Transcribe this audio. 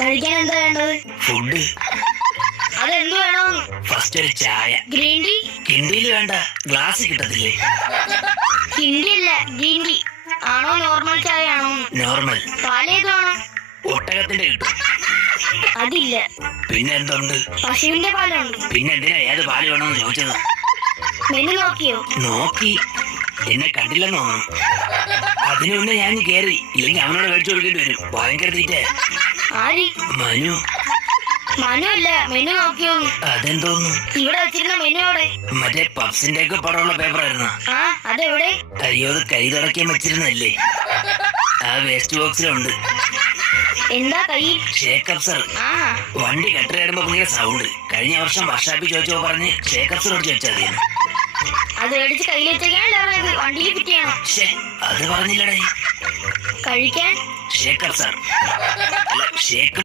കഴിക്കാൻ എന്താ വേണ്ടത്? ഫുഡ്. അതെന്ത് വേണം? ഫസ്റ്റ് ഒരു ചായ. Green tea? കിണ്ടിയിൽ വേണ്ട, ഗ്ലാസ് കിട്ടത്തില്ലേ? കിണ്ടി അല്ല, ഗ്രീൻ ടീ. ആണോ നോർമൽ ചായ ആണോ? നോർമൽ. പാലേത് വേണോ? ഒട്ടകത്തിന്റെ കിട്ടും. അതില്ല. പിന്നെ എന്തുണ്ട്? പശുവിന്റെ പാലുണ്ട്. പിന്നെ എന്തിനാ ഏത് പാല് വേണമെന്ന് ചോദിച്ചത്? മെനു നോക്കിയോ? നോക്കി. എന്നെ കണ്ടില്ലെന്ന് തോന്നുന്നു. അതിനു മുന്നേ ഞാൻ കേറി, ഇല്ലെങ്കിൽ അവനോട് മേടിച്ചു കൊടുക്കേണ്ടി വരും. ഭയങ്കര തീറ്റ. ആര്? മനു. മനു അല്ല, മെനു നോക്കിയോ? അതെന്തോന്നു? ഇവിടെ വെച്ചിരുന്ന മെനു എവിടെ? മറ്റേ പബ്സിന്റെ ഒക്കെ പടമുള്ള പേപ്പർ ആയിരുന്നു. ആ, അതെവിടെ? അയ്യോ, അത് കൈ തുടക്കാൻ വെച്ചിരുന്നല്ലേ? ആ വേസ്റ്റ് ബോക്സിലുണ്ട്. എന്താ കൈ? Shake-up sir. ആ, വണ്ടി കെട്ടിടുമ്പോ ഭയങ്കര സൗണ്ട്. കഴിഞ്ഞ വർഷം വർഷാപ്പിൽ ചോദിച്ചോ പറഞ്ഞ് ഷേക്കപ്പ് സർ ചോദിച്ചാൽ മതി. അത് മേടിച്ച് കയ്യിൽ വെച്ചേക്കാണല്ലോ പറഞ്ഞത്. വണ്ടിയിൽ ഫിറ്റ് ചെയ്യണം. അത് പറഞ്ഞില്ലടേ. കഴിക്കാൻ ഷേക്കപ്പ് സർ അല്ല, ഷേക്ക്